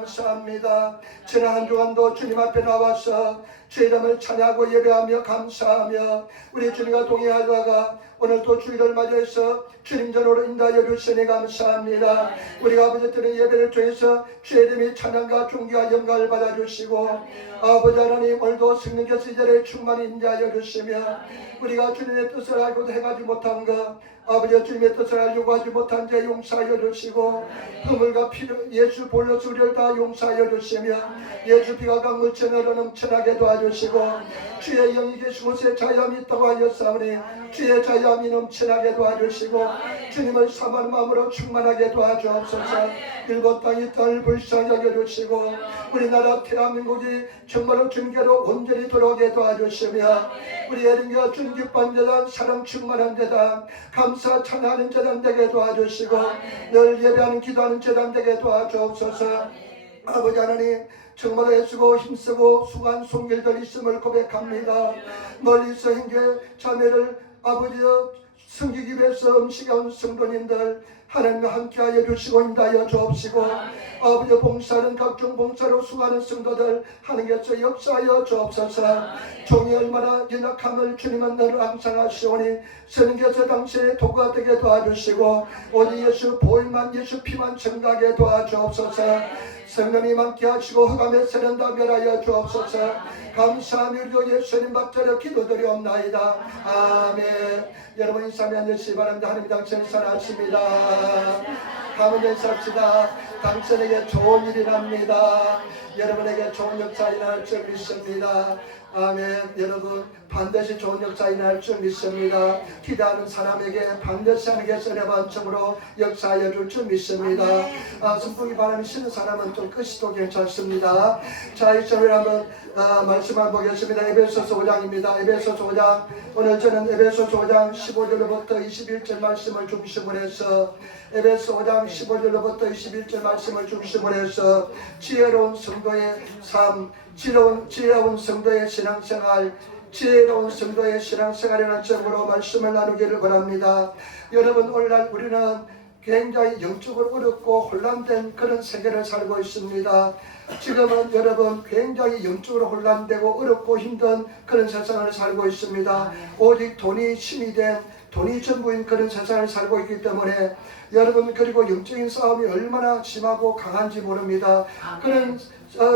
감사합니다. 지난 한 주간도 주님 앞에 나와서 주의 이름을 찬양하고 예배하며 감사하며 우리 주님과 동행하다가 오늘 또 주일을 맞이해서 주님 전으로 인도하여 주시니 감사합니다. 우리가 아버지 드리는 예배를 통해서 주의 이름이 찬양과 존귀와 영광을 받아주시고 아버지 하나님 오늘도 성령께서 이 자리에 충만히 인도하여 주시며 우리가 주님의 뜻을 알고도 행하지 못한 것 아버지 주님의 뜻을 알려고 하지 못한 죄 용서하여 주시고 허물과 피로 예수 볼로서 우리를 다 용서하여 주시며 예수 피가 강물처럼 넘쳐나게 도와주시고 주의 영이 계신 곳에 자유함이 있다고 하였사오니 주의 자유함이 넘쳐나게 도와주시고 주님을 사모하는 마음으로 충만하게 도와주옵소서. 일본 땅이 땅을 불쌍히 여겨주시고 우리나라 대한민국이 정말로 주님께로 온전히 돌아오게 도와주시며 우리 예림교가 주님 기뻐하는 재단 사랑 충만한 재단 감사 찬양하는 재단 되게 도와주시고 늘 예배하는 기도하는 재단 되게 도와주옵소서. 아버지 하나님 정말로 애쓰고 힘쓰고 수고한 손길들 있음을 고백합니다. 멀리서 행교 자매를 아버지여 섬기기 위해서 음식해온 성도님들 하나님과 함께하여 주시고 인도하여 주옵시고 아버지 봉사는 각종 봉사로 수고하는 성도들 하나님께서 역사하여 주옵소서. 종이 얼마나 연약함을 주님은 늘 항상 하시오니 성령께서 당신의 도구가 되게 도와주시고 오직 예수 보혈만 예수 피만 증가하게 도와주옵소서. 성령님 함께 하시고 흑암의 세련다 멸하여 주옵소서. 감사하며 우리 예수님 받들어 기도드리옵나이다. 아멘. 여러분 인사하며 앉으시기 바랍니다. 하나님 당신을 사랑하십니다. 가문에 삽시다. 당신에게 좋은 일이 납니다. 여러분에게 좋은 역사 일어날 줄 믿습니다. 아멘. 여러분 반드시 좋은 역사 일어날 줄 믿습니다. 기대하는 사람에게 반드시 하나님께서 내반점으로 역사하여 줄 줄 믿습니다. 선풍기 바람이 쉬는 사람은 좀 끄시도 괜찮습니다. 자, 이점을 한번 말씀을 보겠습니다. 에베소서 5장입니다. 에베소서 5장 오늘 저는 에베소서 5장 15절로부터 21절 말씀을 중심으로 해서 에베소 5장 15절로부터 21절 말씀을 중심으로 해서 지혜로운 성도의 삶 지혜로운 성도의 신앙생활 지혜로운 성도의 신앙생활이라는 점으로 말씀을 나누기를 바랍니다. 여러분 오늘날 우리는 굉장히 영적으로 어렵고 혼란된 그런 세계를 살고 있습니다. 지금은 여러분 굉장히 영적으로 혼란되고 어렵고 힘든 그런 세상을 살고 있습니다. 오직 돈이 힘이 된 돈이 전부인 그런 세상을 살고 있기 때문에 여러분 그리고 영적인 싸움이 얼마나 심하고 강한지 모릅니다. 그런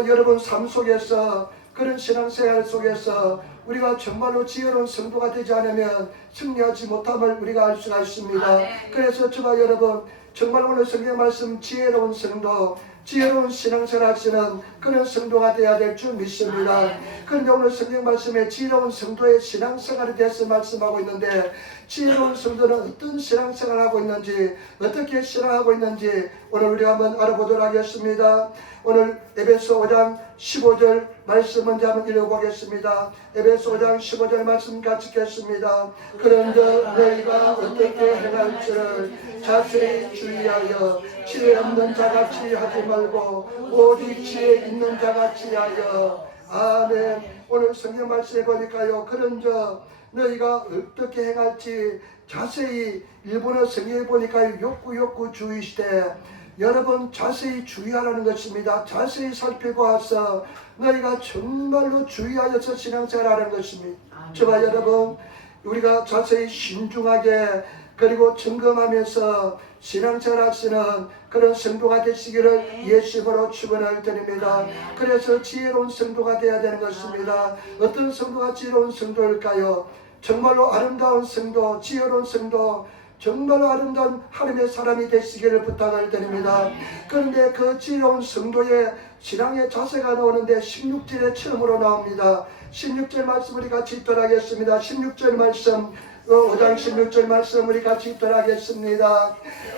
여러분 삶 속에서 그런 신앙생활 속에서 우리가 정말로 지혜로운 성도가 되지 않으면 승리하지 못함을 우리가 알 수가 있습니다. 그래서 저와 여러분 정말 오늘 성경 말씀 지혜로운 성도 지혜로운 신앙생활 하시는 그런 성도가 되어야 될 줄 믿습니다. 그런데 오늘 성경 말씀에 지혜로운 성도의 신앙생활에 대해서 말씀하고 있는데 지혜로운 성도는 어떤 신앙생활을 하고 있는지 어떻게 신앙하고 있는지 오늘 우리가 한번 알아보도록 하겠습니다. 오늘 에베소 5장 15절 말씀 먼저 한번 읽어보겠습니다. 에베소 5장 15절 말씀 같이 읽겠습니다. 그런데 너희가 어떻게 행할지를 자세히 주의하여 지혜 없는 자같이 하지 말고 오직 지혜 있는 자같이 하여. 아멘. 오늘 성경 말씀에 보니까요 그런저 너희가 어떻게 행할지 자세히 일본어 성경에 보니까 욕구 주의시대 여러분 자세히 주의하라는 것입니다. 자세히 살펴보아서 너희가 정말로 주의하여서 신앙생활하는 것입니다. 저와 여러분 우리가 자세히 신중하게 그리고 점검하면서 신앙생활 하시는 그런 성도가 되시기를 예수님으로 축원을 드립니다. 그래서 지혜로운 성도가 되어야 되는 것입니다. 어떤 성도가 지혜로운 성도일까요? 정말로 아름다운 성도, 지혜로운 성도, 정말로 아름다운 하나님의 사람이 되시기를 부탁을 드립니다. 그런데 그 지혜로운 성도의 신앙의 자세가 나오는데 16절에 처음으로 나옵니다. 16절 말씀 우리 같이 읽도록 하겠습니다. 16절 말씀 5장 16절 말씀 우리 같이 읽도록 하겠습니다.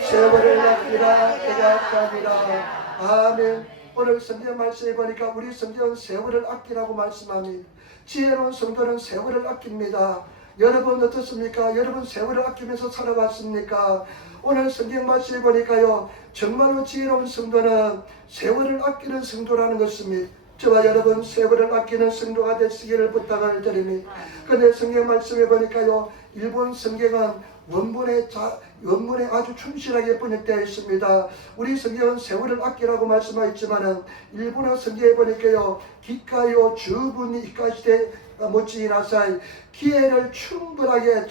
세월을 아끼라 애약하니라. 아멘. 오늘 성경 말씀에 보니까 우리 성경은 세월을 아끼라고 말씀합니다. 지혜로운 성도는 세월을 아낍니다. 여러분 어떻습니까? 여러분 세월을 아끼면서 살아왔습니까? 오늘 성경 말씀에 보니까요 정말로 지혜로운 성도는 세월을 아끼는 성도라는 것입니다. 저와 여러분 세월을 아끼는 성도가 되시기를 부탁을 드립니다. 그런데 성경 말씀에 보니까요 일본 성경은 원문에 아주 충실하게 번역되어 있습니다. 우리 성경은 세월을 아끼라고 말씀하였지만은 일본어 성경에 보니까요, 기가요 주분이 이까시되 못지이나사이, 기회를 충분하게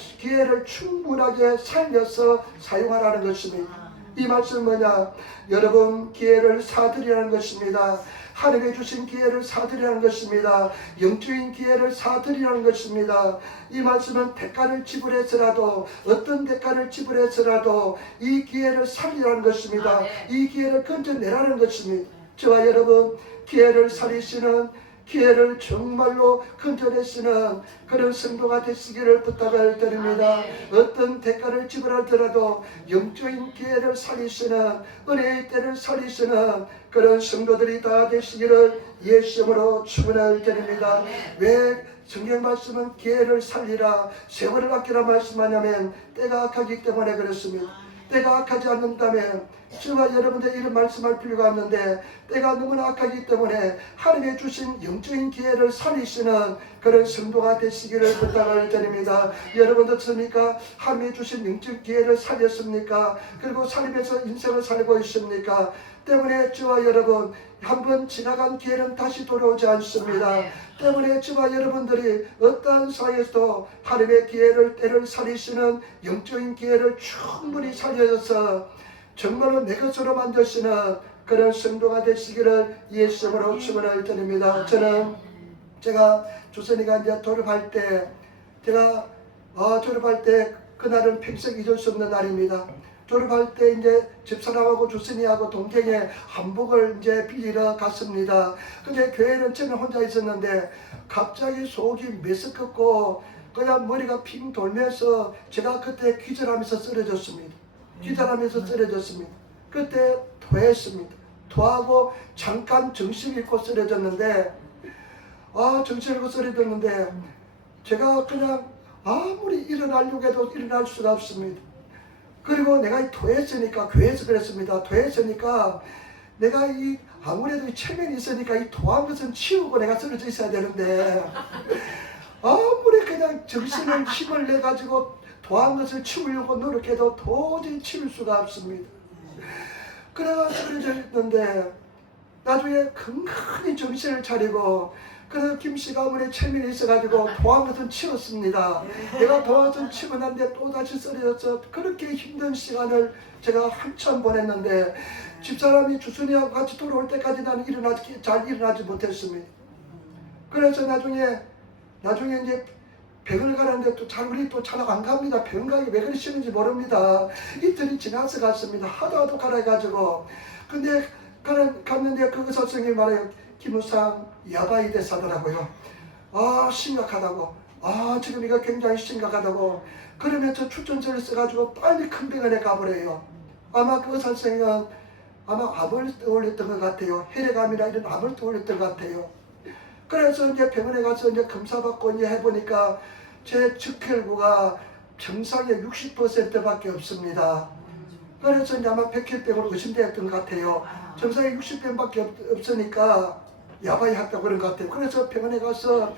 살려서 사용하라는 것입니다. 이 말씀은 뭐냐? 여러분, 기회를 사드리라는 것입니다. 하나님이 주신 기회를 사드리라는 것입니다. 영적인 기회를 사드리라는 것입니다. 이 말씀은 대가를 지불해서라도, 어떤 대가를 지불해서라도 이 기회를 살리라는 것입니다. 이 기회를 건져내라는 것입니다. 저와 여러분, 기회를 살리시는, 기회를 정말로 건져내시는 그런 성도가 되시기를 부탁을 드립니다. 어떤 대가를 지불하더라도 영적인 기회를 살리시는, 은혜의 때를 살리시는 그런 성도들이 다 되시기를 예수님으로 축원을 드립니다. 왜 성경 말씀은 기회를 살리라, 세월을 아끼라 말씀하냐면 때가 악하기 때문에 그렇습니다. 때가 악하지 않는다면 저와 여러분들 이런 말씀할 필요가 없는데, 때가 너무나 악하기 때문에 하나님의 주신 영적인 기회를 살리시는 그런 성도가 되시기를 부탁을 드립니다. 여러분도 습니까? 하나님의 주신 영적인 기회를 살렸습니까? 그리고 살리면서 인생을 살고 있습니까? 때문에 저와 여러분, 한번 지나간 기회는 다시 돌아오지 않습니다. 때문에 저와 여러분들이 어떠한 상황에서도 하나님의 기회를, 때를 살리시는 영적인 기회를 충분히 살려서 정말로 내 것으로 만드시는 그런 성도가 되시기를 예수님으로 축원을 드립니다. 저는 제가 조선이가 이제 졸업할 때, 졸업할 때 그날은 평생 잊을 수 없는 날입니다. 졸업할 때 이제 집사람하고 조선이하고 동경에 한복을 이제 빌리러 갔습니다. 근데 교회는 저는 혼자 있었는데 갑자기 속이 메스껍고 그냥 머리가 핑 돌면서 제가 그때 기절하면서 쓰러졌습니다. 그때 토했습니다. 토하고 잠깐 정신 잃고 쓰러졌는데, 정신 잃고 쓰러졌는데 제가 그냥 아무리 일어나려고 해도 일어날 수가 없습니다. 그리고 내가 토했으니까, 교회에서 그랬습니다. 토했으니까 내가 아무래도 체면이 있으니까 이 토한 것은 치우고 내가 쓰러져 있어야 되는데, 아무리 그냥 정신을 힘을 내가지고 토한 것을 치우려고 노력해도 도저히 치울 수가 없습니다. 그래가지고 쓰러져 있는데 나중에 건강히 정신을 차리고, 그래서 김씨가 아무리 체면이 있어가지고 토한 것은 치웠습니다. 내가 토한 것은 치고 난데 또다시 쓰러져서 그렇게 힘든 시간을 제가 한참 보냈는데, 집사람이 주순이하고 같이 돌아올 때까지 나는 잘 일어나지 못했습니다. 그래서 나중에 이제 병을 가는데 우리 또 잘 안 갑니다. 병 가기 왜 그러시는지 모릅니다. 이틀이 지나서 갔습니다. 하도 가라 해가지고. 근데 갔는데 그 의사 선생님이 말해요. 김우상 야바이 대사더라고요. 심각하다고. 지금 이거 굉장히 심각하다고. 그러면서 추천서를 써가지고 빨리 큰 병원에 가버려요. 아마 그 의사 선생님은 암을 떠올렸던 것 같아요. 혈액암이나 이런 암을 떠올렸던 것 같아요. 그래서 이제 병원에 가서 이제 검사받고 이제 해보니까 제 적혈구가 정상의 60%밖에 없습니다. 그래서 이제 아마 백혈병으로 의심되었던 것 같아요. 정상의 60%밖에 없으니까 야바이 했다고 그런 것 같아요. 그래서 병원에 가서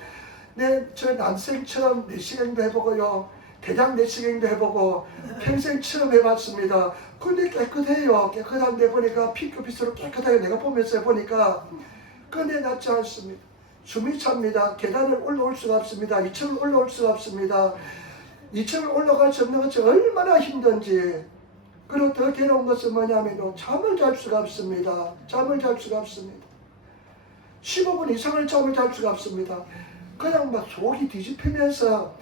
저 난생처럼 내시경도 해보고요, 대장 내시경도 해보고 평생 처음 해봤습니다. 근데 깨끗해요. 깨끗한데 보니까 핑크빛으로 깨끗하게 내가 보면서 보니까 근데 낫지 않습니다. 숨이 찹니다. 계단을 올라올 수가 없습니다. 2층을 올라올 수가 없습니다. 2층을 올라갈 수 없는 것이 얼마나 힘든지. 그리고 더 괴로운 것은 뭐냐면 잠을 잘 수가 없습니다. 15분 이상을 잠을 잘 수가 없습니다. 그냥 막 속이 뒤집히면서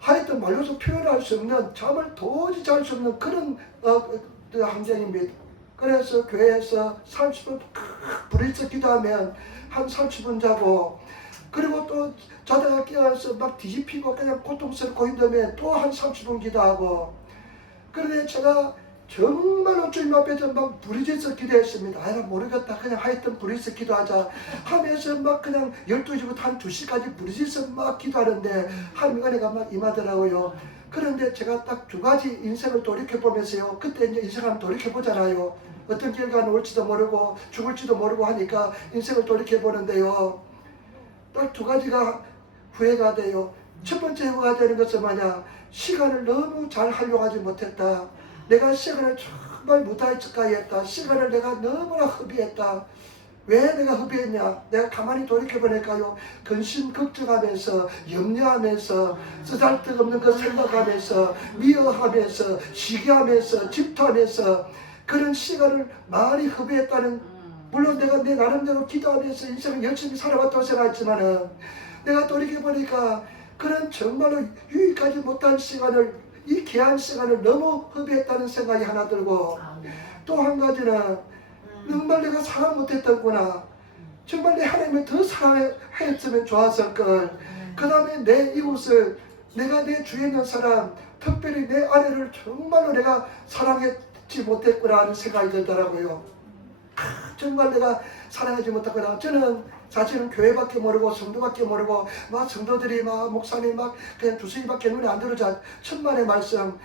하여튼 말로서 표현할 수 없는, 잠을 도저히 잘 수 없는 그런 환경입니다. 그래서 교회에서 30분 부르짖어 기도하면 한 30분 자고, 그리고 또 자다가 깨어서 막 뒤집히고 그냥 고통스럽고 힘들면 또 한 30분 기도하고. 그런데 제가 정말로 주님 앞에서 막 부르짖어 기도했습니다. 모르겠다. 그냥 하여튼 부르짖어 기도하자 하면서 막 그냥 12시부터 한 2시까지 부르짖어 막 기도하는데 하나님 은혜가 막 임하더라고요. 그런데 제가 딱 2가지 인생을 돌이켜보면서요, 그때 이제 인생을 한번 돌이켜보잖아요. 어떤 결과가 올지도 모르고 죽을지도 모르고 하니까 인생을 돌이켜보는데요, 딱 2가지가 후회가 돼요. 첫 번째 후회가 되는 것은 뭐냐? 시간을 너무 잘 활용하지 못했다. 내가 시간을 정말 무다히 척하게 했다. 시간을 내가 너무나 허비했다. 왜 내가 허비했냐? 내가 가만히 돌이켜보니까요, 근심 걱정하면서, 염려하면서, 쓰잘데없는 것 생각하면서, 미워하면서, 시기하면서, 질투하면서, 그런 시간을 많이 허비했다는, 물론 내가 내 나름대로 기도하면서 인생을 열심히 살아왔다고 생각했지만은, 내가 돌이켜보니까 그런 정말로 유익하지 못한 시간을, 이 귀한 시간을 너무 허비했다는 생각이 하나 들고, 또 한 가지는 정말 내가 사랑 못했던구나. 정말 내 하나님을 더 사랑했으면 좋았을 걸. 그 다음에 내 이웃을, 내가 내 주위에 있는 사람, 특별히 내 아내를 정말로 내가 사랑하지 못했구나 하는 생각이 들더라고요. 정말 내가 사랑하지 못했구나. 저는 사실은 교회밖에 모르고 성도밖에 모르고 막 성도들이 막 목사님 막 그냥 주수님밖에 눈에 안 들어오자 천만의 말씀.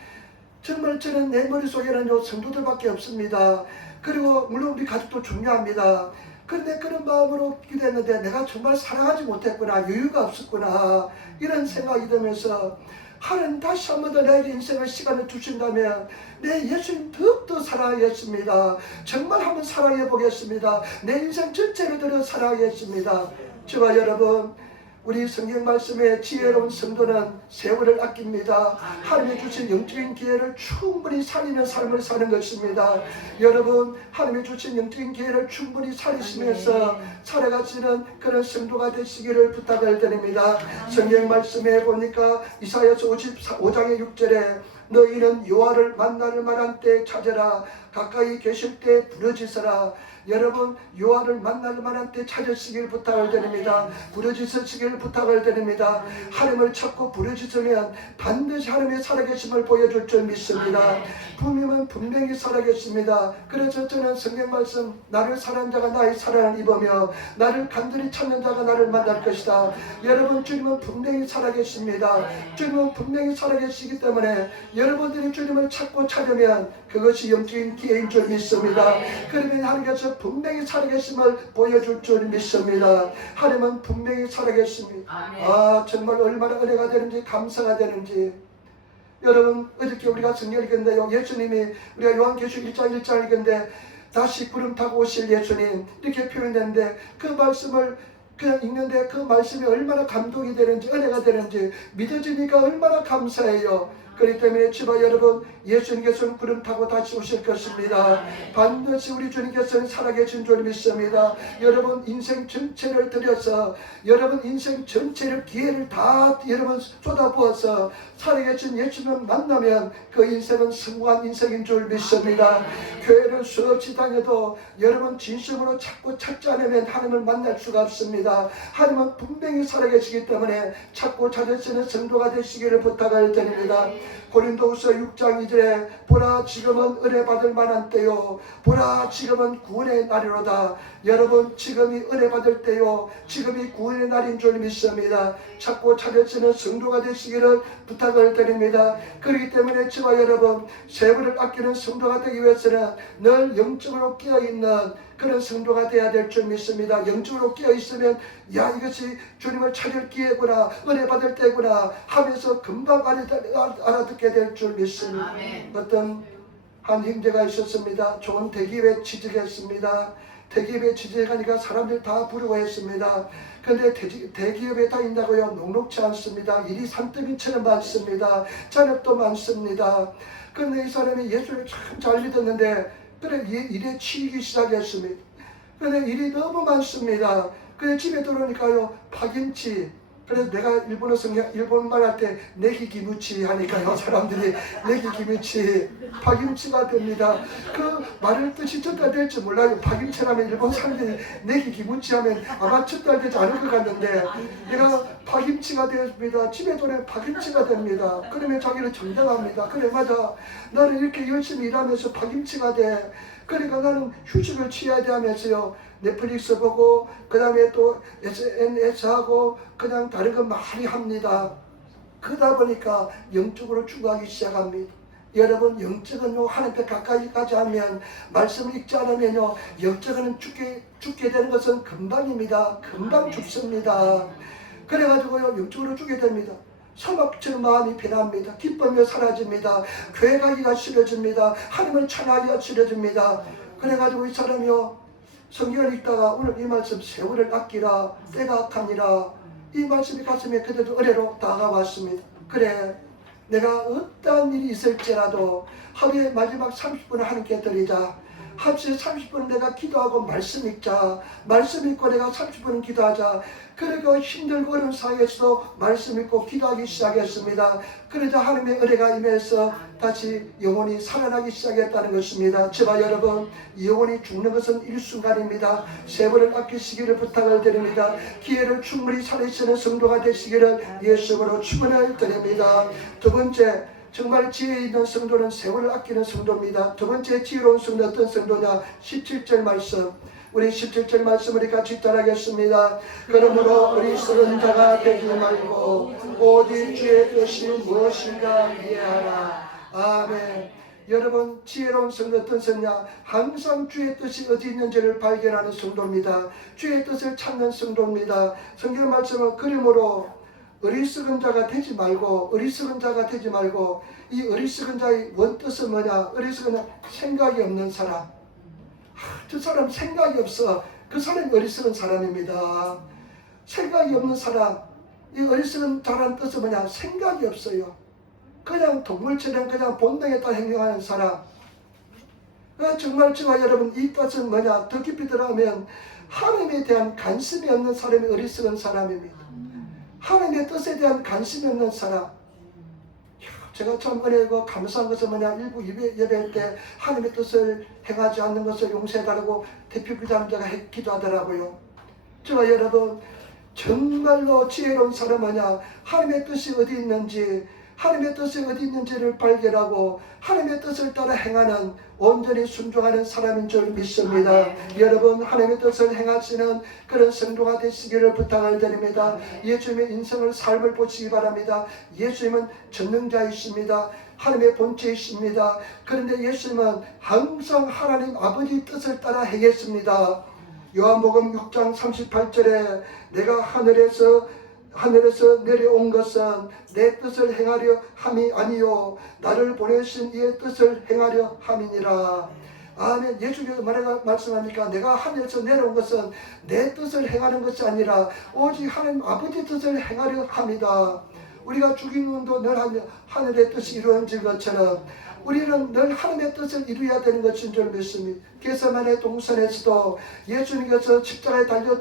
정말 저는 내 머릿속에는 성도들밖에 없습니다. 그리고 물론 우리 가족도 중요합니다. 그런데 그런 마음으로 기도했는데 내가 정말 사랑하지 못했구나, 여유가 없었구나 이런 생각이 들면서 하나님 다시 한 번 더 나에게 인생의 시간을 주신다면 내 예수님 더욱더 사랑하겠습니다. 정말 한번 사랑해 보겠습니다. 내 인생 전체를 들여 사랑하겠습니다. 저와 여러분, 우리 성경 말씀에 지혜로운 성도는 세월을 아낍니다. 하나님이 주신 영적인 기회를 충분히 살리는 삶을 사는 것입니다. 여러분, 하나님이 주신 영적인 기회를 충분히 살리시면서 살아가시는 그런 성도가 되시기를 부탁을 드립니다. 성경 말씀에 보니까 이사야서 55장의 6절에 너희는 여호와를 만날 만한 때 찾으라. 가까이 계실 때 부르짖으라. 여러분, 여호와를 만날 만한 때 찾으시길 부탁을 드립니다. 부르짖으시길 부탁을 드립니다. 하나님을 찾고 부르짖으면 반드시 하나님의 살아계심을 보여줄 줄 믿습니다. 부님은 분명히 살아계십니다. 그래서 저는 성경 말씀, 나를 사랑하는 자가 나의 사랑을 입으며 나를 간절히 찾는 자가 나를 만날 것이다. 여러분, 주님은 분명히 살아계십니다. 주님은 분명히 살아계시기 때문에 여러분들이 주님을 찾고 찾으면 그것이 영적인 기회인 줄 믿습니다. 그러면 하나님께서 분명히 살아계심을 보여줄 줄 믿습니다. 하나님은 분명히 살아계십니다. 아, 정말 얼마나 은혜가 되는지, 감사가 되는지. 여러분, 어저께 우리가 성경 읽었는데요, 예수님이, 우리가 요한계시록 1장 1장 읽었는데 다시 구름 타고 오실 예수님 이렇게 표현되는데, 그 말씀을 그냥 읽는데 그 말씀이 얼마나 감동이 되는지, 은혜가 되는지 믿어지니까 얼마나 감사해요. 그렇기 때문에 지바 여러분, 예수님께서는 구름 타고 다시 오실 것입니다. 반드시 우리 주님께서는 살아계신 줄 믿습니다. 여러분, 인생 전체를 들여서, 여러분 인생 전체를, 기회를 다 여러분 쏟아부어서 살아계신 예수님을 만나면 그 인생은 성공한 인생인 줄 믿습니다. 교회를 수없이 다녀도 여러분 진심으로 찾고 찾지 않으면 하나님을 만날 수가 없습니다. 하나님은 분명히 살아계시기 때문에 찾고 찾으시는 성도가 되시기를 부탁을 드립니다. 고린도후서 6장 2절에 보라 지금은 은혜 받을 만한 때요, 보라 지금은 구원의 날이로다. 여러분, 지금이 은혜 받을 때요, 지금이 구원의 날인 줄 믿습니다. 찾고 찾으시는 성도가 되시기를 부탁을 드립니다. 그렇기 때문에 저와 여러분, 세월을 아끼는 성도가 되기 위해서는 늘 영적으로 깨어있는 그런 성도가 되어야 될 줄 믿습니다. 영적으로 깨어있으면 야, 이것이 주님을 찾을 기회구나, 은혜 받을 때구나 하면서 금방 알아듣게 될 줄 믿습니다. 어떤 한 형제가 있었습니다. 좋은 대기업에 취직했습니다. 대기업에 취직하니까 사람들 다 부러워했습니다. 그런데 대기업에 다닌다고요, 녹록지 않습니다. 일이 산더미처럼 많습니다. 잔업도 많습니다. 그런데 이 사람이 예수를 참 잘 믿었는데 그래 일에 치이기 시작했습니다. 그런데 일이 너무 많습니다. 그래 집에 들어오니까요, 파김치, 그래서 내가 일본말 할 때 네기기무치 하니까요, 사람들이 네기기무치, 파김치가 됩니다. 그 말을 뜻이 전달 될지 몰라요. 파김치라면 일본 사람들이 네기기무치 하면 아마 전달되지 않을 것 같는데, 내가 파김치가 되었습니다. 집에 들어오면 파김치가 됩니다. 그러면 자기는 정정합니다. 그래, 맞아, 나는 이렇게 열심히 일하면서 파김치가 돼. 그러니까 나는 휴식을 취해야 돼 하면서요, 넷플릭스 보고 그 다음에 또 SNS하고 그냥 다른 거 많이 합니다. 그러다 보니까 영적으로 죽어가기 시작합니다. 여러분, 영적은요, 하나님께 가까이 가지 않으면, 말씀을 읽지 않으면요, 영적은 죽게 되는 것은 금방입니다. 금방 죽습니다. 그래가지고요, 영적으로 죽게 됩니다. 소박처럼 마음이 변합니다. 기쁨이 사라집니다. 교회 가기가 싫어집니다. 하나님을 찬양하기가 싫어집니다. 그래가지고 이 사람이요, 성경을 읽다가 오늘 이 말씀, 세월을 아끼라 때가 악하니라, 이 말씀이 가슴에 그대로 의뢰로 다가왔습니다. 그래, 내가 어떠한 일이 있을지라도 하루에 마지막 30분을 하나님께 드리자. 하루에 30분 내가 기도하고 말씀 읽자. 말씀 읽고 내가 30분은 기도하자. 그리고 힘들고 어려운 상황에서도 말씀 읽고 기도하기 시작했습니다. 그러자 하나님의 은혜가 임해서 다시 영혼이 살아나기 시작했다는 것입니다. 제발 여러분, 영혼이 죽는 것은 일순간입니다. 세월을 아끼시기를 부탁을 드립니다. 기회를 충분히 살리시는 성도가 되시기를 예수님으로 축원을 드립니다. 두 번째, 정말 지혜 있는 성도는 세월을 아끼는 성도입니다. 두 번째 지혜로운 성도 어떤 성도냐? 17절 말씀, 우리 17절 말씀 우리 같이 따라하겠습니다. 그러므로 어리석은 자가 되지 말고 오직 주의 뜻이 무엇인가 이해하라. 아멘. 여러분, 지혜로운 성도 어떤 성도냐? 항상 주의 뜻이 어디 있는지를 발견하는 성도입니다. 주의 뜻을 찾는 성도입니다. 성경 말씀은 그러므로 어리석은 자가 되지 말고, 어리석은 자가 되지 말고, 이 어리석은 자의 원뜻은 뭐냐? 어리석은 자, 생각이 없는 사람. 저 사람 생각이 없어. 그 사람이 어리석은 사람입니다. 생각이 없는 사람. 이 어리석은 자라는 뜻은 뭐냐? 생각이 없어요. 그냥 동물처럼 그냥 본능에 따라 행동하는 사람. 정말 저와 여러분, 이 뜻은 뭐냐? 더 깊이 들어가면 하나님에 대한 관심이 없는 사람이 어리석은 사람입니다. 하나님의 뜻에 대한 관심이 없는 사람. 제가 참 은혜고 감사한 것은 뭐냐? 일부 예배할 때 하나님의 뜻을 행하지 않는 것을 용서해달라고 대표기도하는 자가 기도하더라고요. 저와 여러분, 정말로 지혜로운 사람 뭐냐? 하나님의 뜻이 어디 있는지, 하나님의 뜻이 어디 있는지를 발견하고 하나님의 뜻을 따라 행하는, 온전히 순종하는 사람인 줄 믿습니다. 여러분, 하나님의 뜻을 행하시는 그런 성도가 되시기를 부탁을 드립니다. 예수님의 인생을, 삶을 보시기 바랍니다. 예수님은 전능자이십니다. 하나님의 본체이십니다. 그런데 예수님은 항상 하나님 아버지 뜻을 따라 행했습니다. 요한복음 6장 38절에 내가 하늘에서 내려온 것은 내 뜻을 행하려 함이 아니요 나를 보내신 이의 뜻을 행하려 함이니라. 아멘. 예수님께서 말씀하니까 내가 하늘에서 내려온 것은 내 뜻을 행하는 것이 아니라 오직 하나님 아버지 뜻을 행하려 함이다. 우리가 죽임도 늘 하늘의 뜻이 이루어질 것처럼 우리는 늘 하나님의 뜻을 이루어야 되는 것인 줄 믿습니다. 게세마네 동산에서도 예수님께서 십자가에 달려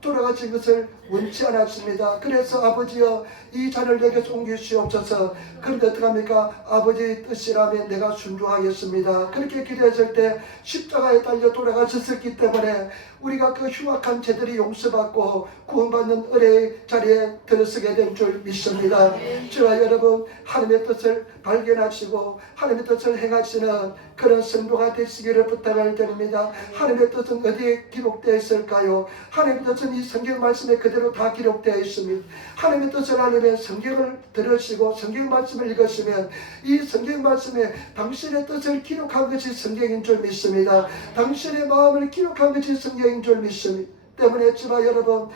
돌아가신 것을 원치 않았습니다. 그래서 아버지여 이 잔을 내게서 옮기시옵소서. 그런데 어떡합니까? 아버지의 뜻이라면 내가 순종하겠습니다. 그렇게 기도했을 때 십자가에 달려 돌아가셨기 때문에 우리가 그 흉악한 죄들이 용서받고 구원받는 은혜의 자리에 들어서게 된 줄 믿습니다. 저와 여러분, 하나님의 뜻을 발견하시고 하나님의 뜻을 행하시는 그런 성도가 되시기를 부탁을 드립니다. 하나님의 뜻은 어디에 기록되어 있을까요? 하나님의 뜻은 이 성경 말씀에 그대로 다 기록되어 있습니다. 하나님의 뜻을 알려면 성경을 들으시고 성경 말씀을 읽으시면 이 성경 말씀에 당신의 뜻을 기록한 것이 성경인 줄 믿습니다. 당신의 마음을 기록한 것이 성경인 줄 믿습니다. 때문에 저와 여러분,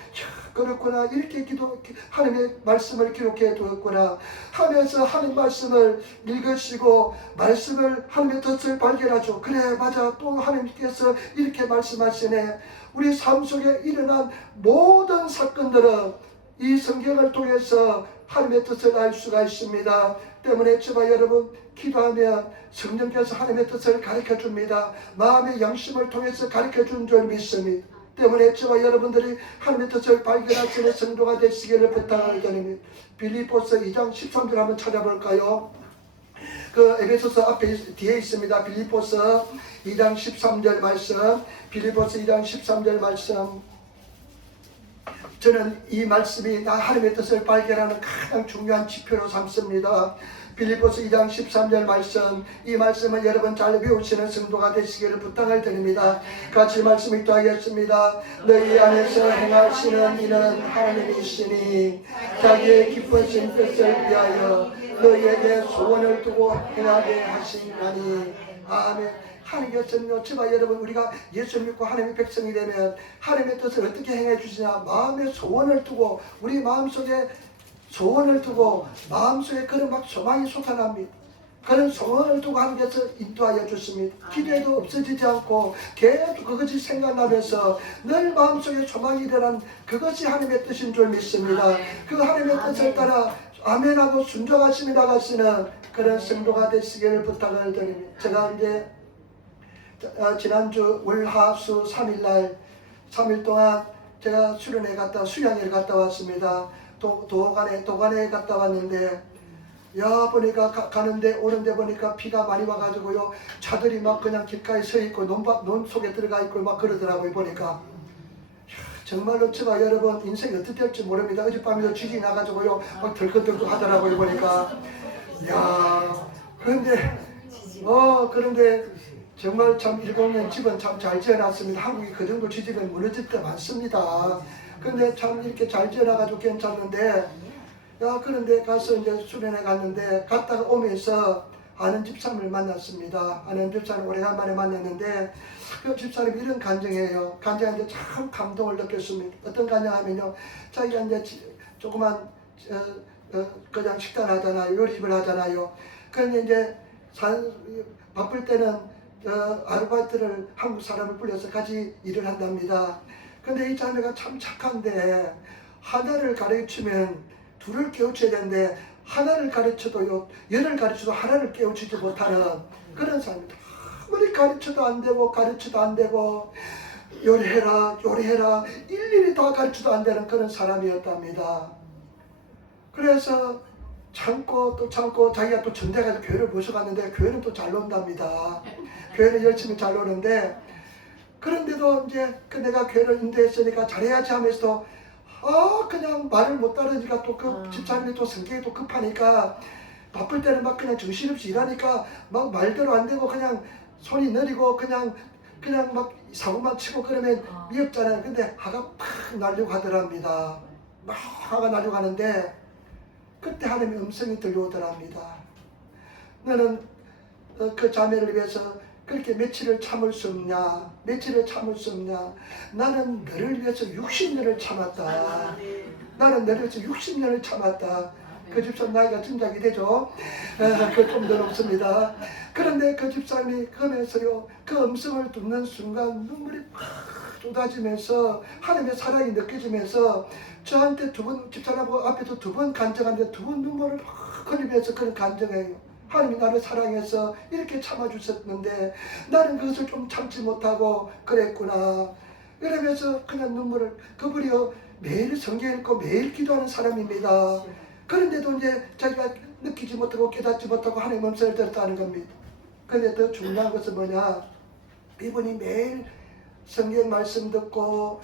그렇구나, 이렇게 하나님의 말씀을 기록해 두었구나 하면서 하나님 말씀을 읽으시고 말씀을, 하나님의 뜻을 발견하죠. 그래, 맞아, 또 하나님께서 이렇게 말씀하시네. 우리 삶 속에 일어난 모든 사건들은 이 성경을 통해서 하나님의 뜻을 알 수가 있습니다. 때문에 저와 여러분, 기도하면 성령께서 하나님의 뜻을 가르쳐 줍니다. 마음의 양심을 통해서 가르쳐 준 줄 믿습니다. 때문에 저와 여러분들이 하나님의 뜻을 발견하시는 성도가 되시기를 부탁을 드립니다. 빌립보서 2장 13절 한번 찾아볼까요? 그 에베소서 앞에 뒤에 있습니다. 빌립보서 2장 13절 말씀. 빌립보서 2장 13절 말씀. 저는 이 말씀이 나 하나님의 뜻을 발견하는 가장 중요한 지표로 삼습니다. 빌립보서 2장 13절 말씀, 이 말씀은 여러분 잘 배우시는 성도가 되시기를 부탁을 드립니다. 같이 말씀 읽도하겠습니다. 너희 안에서 행하시는 이는 하나님이시니 자기의 기쁘신 뜻을 위하여 너희에게 소원을 두고 행하게 하시나니. 아멘. 하나님께서는요, 저와 여러분, 우리가 예수 믿고 하나님의 백성이 되면 하나님의 뜻을 어떻게 행해 주시냐? 마음의 소원을 두고 우리 마음속에 소원을 두고 마음속에 그런 막 소망이 솟아납니다. 그런 소원을 두고 하나님께서 인도하여 주십니다. 기도해도 없어지지 않고 계속 그것이 생각나면서 늘 마음속에 소망이 일어난 그것이 하나님의 뜻인 줄 믿습니다. 그 하나님의 뜻을 따라 아멘하고 순종하시며 나가시는 그런 성도가 되시기를 부탁을 드립니다. 제가 이제 지난주 월화수 3일날 3일 동안 제가 수련회 갔다 수양회를 갔다 왔습니다. 도간에 갔다 왔는데 야 보니까 가는데 오는데 보니까 비가 많이 와가지고요 차들이 막 그냥 길가에 서 있고 논 속에 들어가 있고 막 그러더라고요. 보니까 정말로 제가 여러분 인생이 어떻게 될지 모릅니다. 어젯밤에도 쥐이 나가지고요 막 덜컥덜컥 하더라고요. 보니까 야 그런데 정말 참 10년 집은 참 잘 지어놨습니다. 한국이 그 정도 지집은 무너질 때 많습니다. 근데 참 이렇게 잘 지어놔가지고 괜찮은데 그런데 가서 이제 수련회 갔는데 갔다가 오면서 아는 집사님을 만났습니다. 아는 집사님 오래간만에 만났는데 그 집사님이 이런 간증이에요. 간증하는데 참 감동을 느꼈습니다. 어떤 간증하면요, 자기가 이제 조그만 그냥 식당 하잖아요, 요리집을 하잖아요. 그런데 이제 바쁠 때는 아르바이트를 한국 사람을 불려서 같이 일을 한답니다. 근데 이 자매가 참 착한데 하나를 가르치면 둘을 깨우쳐야 되는데 하나를 가르쳐도요 열을 가르쳐도 하나를 깨우치지 못하는 그런 사람입니다. 아무리 가르쳐도 안 되고 가르쳐도 안 되고 요리해라 일일이 다 가르쳐도 안 되는 그런 사람이었답니다. 그래서 참고 또 참고 자기가 또 전대 가서 교회를 모셔갔는데 교회는 또 잘 논답니다. 교회는 열심히 잘 노는데 그런데도 이제 내가 교회를 인도했으니까 잘해야지 하면서도 그냥 말을 못 따르니까 또 그 집사님이 또 성격이 또 급하니까 바쁠 때는 막 그냥 정신없이 일하니까 막 말대로 안 되고 그냥 손이 느리고 그냥 막 사고만 치고 그러면 미흡잖아요. 근데 화가 팍 날려고 하더랍니다. 막 화가 날려고 하는데 그때 하나님의 음성이 들려오더랍니다. 너는 그 자매를 위해서 그렇게 며칠을 참을 수 없냐? 나는 너를 위해서 60년을 참았다. 나는 너를 위해서 60년을 참았다. 그 집사님 나이가 짐작이 되죠? 그 좀 더 높습니다. 그런데 그 집사님이 그러면서요, 그 음성을 듣는 순간 눈물이 팍 쏟아지면서 하나님의 사랑이 느껴지면서 저한테 집사님하고 앞에서 2번 간증하는데 2번 눈물을 팍 흘리면서 그런 간증해요. 하나님이 나를 사랑해서 이렇게 참아주셨는데 나는 그것을 좀 참지 못하고 그랬구나. 이러면서 그냥 눈물을, 그분이요 매일 성경 읽고 매일 기도하는 사람입니다. 그런데도 이제 자기가 느끼지 못하고 깨닫지 못하고 하나님의 음성을 들었다는 겁니다. 그런데 더 중요한 것은 뭐냐, 이분이 매일 성경 말씀 듣고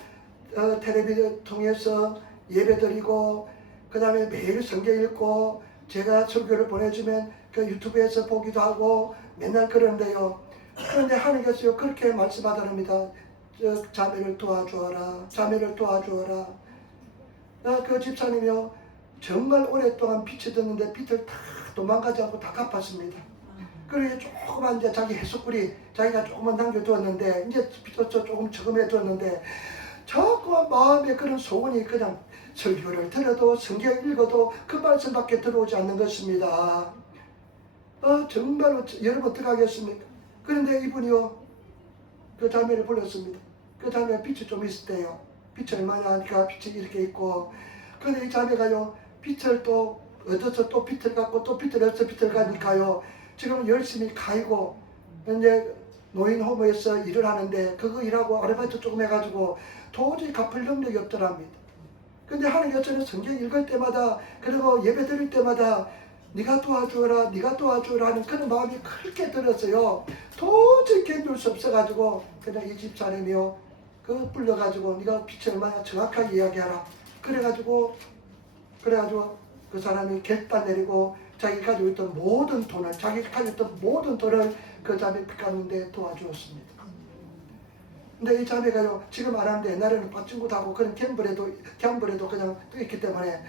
텔레비전 통해서 예배드리고 그 다음에 매일 성경 읽고 제가 설교를 보내주면 그 유튜브에서 보기도 하고 맨날 그러는데요. 그런데 하나님께서요 그렇게 말씀하더랍니다. 자매를 도와주어라. 그 집사님이요 정말 오랫동안 빚을 졌는데 빚을 다 도망가지 않고 다 갚았습니다. 그리고 조그만 이제 자기 해수구리 자기가 조금만 남겨두었는데 이제 빚을 조금 저금해 두었는데 자꾸만 마음에 그런 소원이 그냥 설교를 들어도 성경 읽어도 그 말씀밖에 들어오지 않는 것입니다. 정말로 여러분 어떡하겠습니까? 그런데 이분이요 그 자매를 불렀습니다. 그 자매가 빚이 좀 있을 때요. 빚이 얼마나 하니까 빚이 이렇게 있고, 그런데 이 자매가요 빚을 또 얻어서 또 빚을 갖고 또 빚을 얻어서 빚을 가니까요 지금 열심히 가이고 이제 노인호무에서 일을 하는데 그거 일하고 아르바이트 조금 해가지고 도저히 갚을 능력이 없더랍니다. 근데 하나님께서는 성경 읽을 때마다 그리고 예배 드릴 때마다 네가 도와주어라 하는 그런 마음이 크게 들었어요. 도저히 견딜 수 없어가지고 그냥 이 집사님이요 그 불러가지고 네가 빚을 얼마나 정확하게 이야기하라. 그래가지고 그 사람이 결단 내리고 자기 가지고 있던 모든 돈을 그 자매 빚 갚는데 도와주었습니다. 근데 이 자매가요 지금 안 하는데 옛날에는 박진구도 하고 그런 갬블에도 그냥 있기 때문에,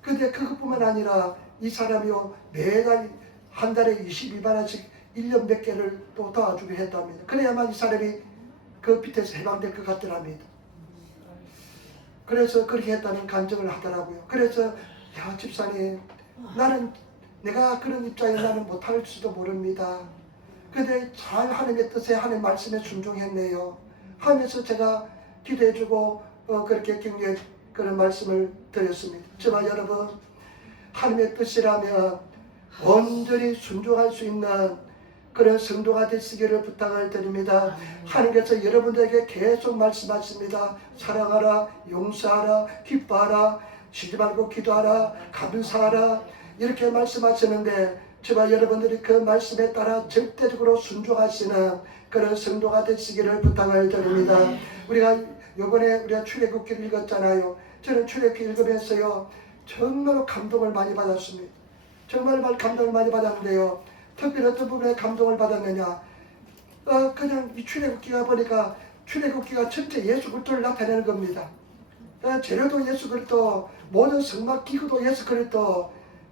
근데 그것뿐만 아니라 이 사람이요 매달 한 달에 22만 원씩 1년 몇 개를 또 도와주게 했답니다. 그래야만 이 사람이 그 빚에서 해방될 것 같더랍니다. 그래서 그렇게 했다는 간증을 하더라고요. 그래서 야 집사님, 나는 내가 그런 입장에 나는 못할지도 모릅니다. 근데 잘 하나님의 뜻에 하나님 말씀에 순종했네요 하면서 제가 기도해주고 그렇게 격려의 그런 말씀을 드렸습니다. 저와 여러분, 하나님의 뜻이라면 온전히 순종할 수 있는 그런 성도가 되시기를 부탁을 드립니다. 하나님께서 여러분들에게 계속 말씀하십니다. 사랑하라, 용서하라, 기뻐하라, 쉬지 말고 기도하라, 감사하라, 이렇게 말씀하시는데 저와 여러분들이 그 말씀에 따라 절대적으로 순종하시는 그런 성도가 되시기를 부탁을 드립니다. 우리가 요번에 우리가 출애굽기를 읽었잖아요. 저는 출애굽기 읽으면서요 정말로 감동을 많이 받았습니다. 정말 감동을 많이 받았는데요, 특별히 어떤 부분에 감동을 받았느냐, 그냥 이 출애굽기가 보니까 출애굽기가 전체 예수 그리스도를 나타내는 겁니다. 재료도 예수 그리스도, 모든 성막 기구도 예수 그리스도.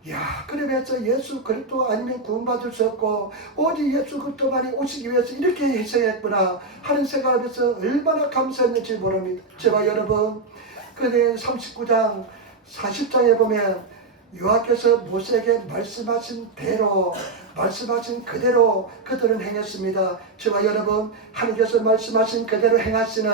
야, 그러면서 예수 그리스도 아니면 구원받을 수 없고 오직 예수 그리스도만이 오시기 위해서 이렇게 희생했구나 하는 생각하면서 얼마나 감사했는지 모릅니다. 제가 여러분, 그때 39장 40장에 보면 여호와께서 모세에게 말씀하신 대로, 말씀하신 그대로 그들은 행했습니다. 저와 여러분, 하나님께서 말씀하신 그대로 행하시는